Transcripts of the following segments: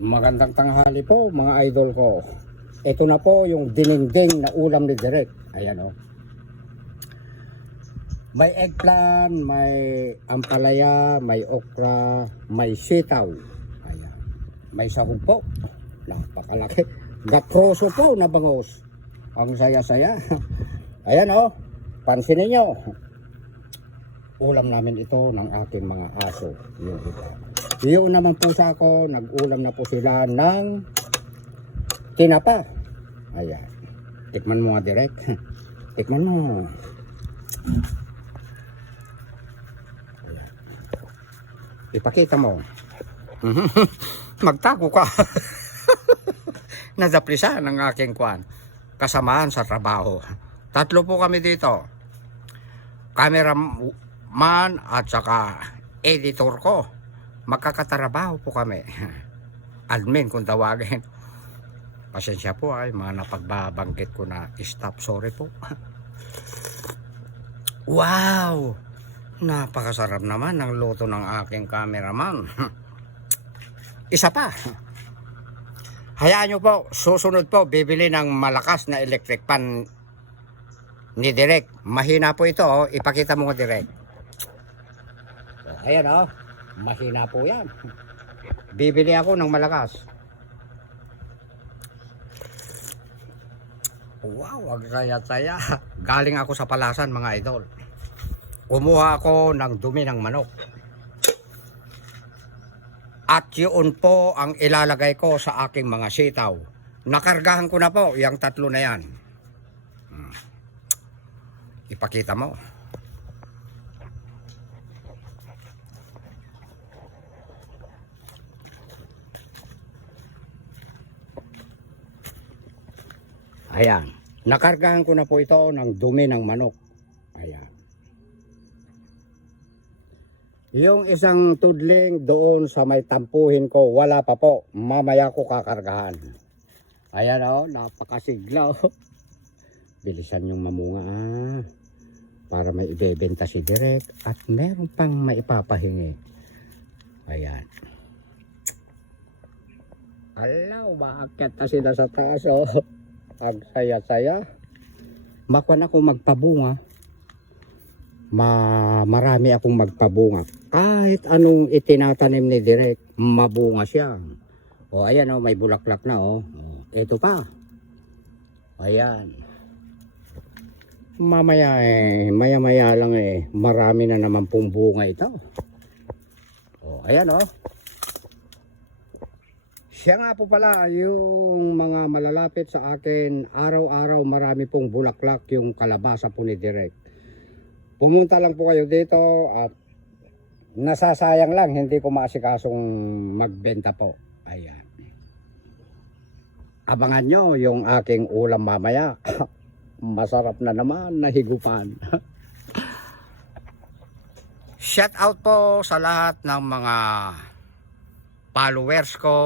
Magandang tanghali po mga idol ko. Ito na po yung dininding na ulam ni Direk. Ayan o. May eggplant, may ampalaya, may okra, may sitaw. Ayan. May sahog po. Napakalaki. Gatroso po na bangos. Ang saya-saya. Ayan o. Pansinin nyo. Ulam namin ito ng aking mga aso. Yung ito. Yung naman po sa ako, nag-ulam na po sila ng tinapa. Ayan. Tikman mo nga direct. Tikman mo. Ayan. Ipakita mo. Magtago ka. Nadaplisa ng aking kwan. Kasamaan sa trabaho. Tatlo po kami dito. Cameraman at saka editor ko. Magkakatarabaho po kami. Admin kung tawagin. Pasensya po ay mga napagbabanggit ko na stop. Sorry po. Wow! Napakasarap naman ng luto ng aking cameraman. Isa pa. Hayaan nyo po, susunod po, bibili ng malakas na electric pan ni Direk. Mahina po ito, oh. Ipakita mo nga Direk. So, ayan oh. Mahina po yan. Bibili ako ng malakas. Wow, ang saya-saya. Galing ako sa palasan mga idol. Kumuha ako ng dumi ng manok. At yun po ang ilalagay ko sa aking mga sitaw. Nakargahan ko na po yung tatlo na yan. Ipakita mo. Ayan. Nakargahan ko na po ito ng dumi ng manok. Ayan. Yung isang tudling doon sa may tampuhin ko, wala pa po. Mamaya ko kakargahan. Ayan o, napakasigla o. Bilisan yung mamunga para may ibebenta si Direk at meron pang maipapahingi. Ayan. Alaw, maakyat na sila sa taas o. Ang saya-saya. Makuha ako magpabunga. Marami akong magpabunga. Kahit anong itinatanim ni Direk, mabunga siya. O ayan o, may bulaklak na o. Ito pa. Ayan. Mamaya maya-maya lang marami na naman pong bunga ito. O ayan o. Siya nga po pala yung mga malalapit sa akin, araw-araw marami pong bulaklak yung kalabasa po ni Direk. Pumunta lang po kayo dito at nasasayang lang, hindi ko maasikasong magbenta po. Ayan. Abangan nyo yung aking ulam mamaya. Masarap na naman, nahigupan. Shout out po sa lahat ng mga followers ko,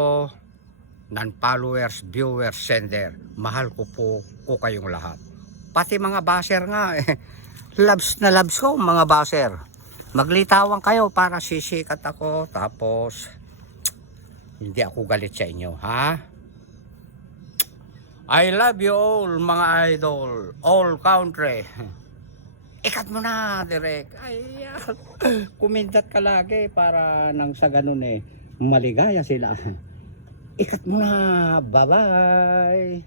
non-followers, viewers, sender. Mahal ko po kayong lahat. Pati mga baser nga Loves na loves ko mga baser. Maglitawan kayo para sisikat ako. Tapos hindi ako galit sa inyo, ha? I love you all mga idol, all country. Ikat mo na Direk. Ay, kumindat ka lagi para nang sa ganun maligaya sila. Ikat mo na. Bye bye.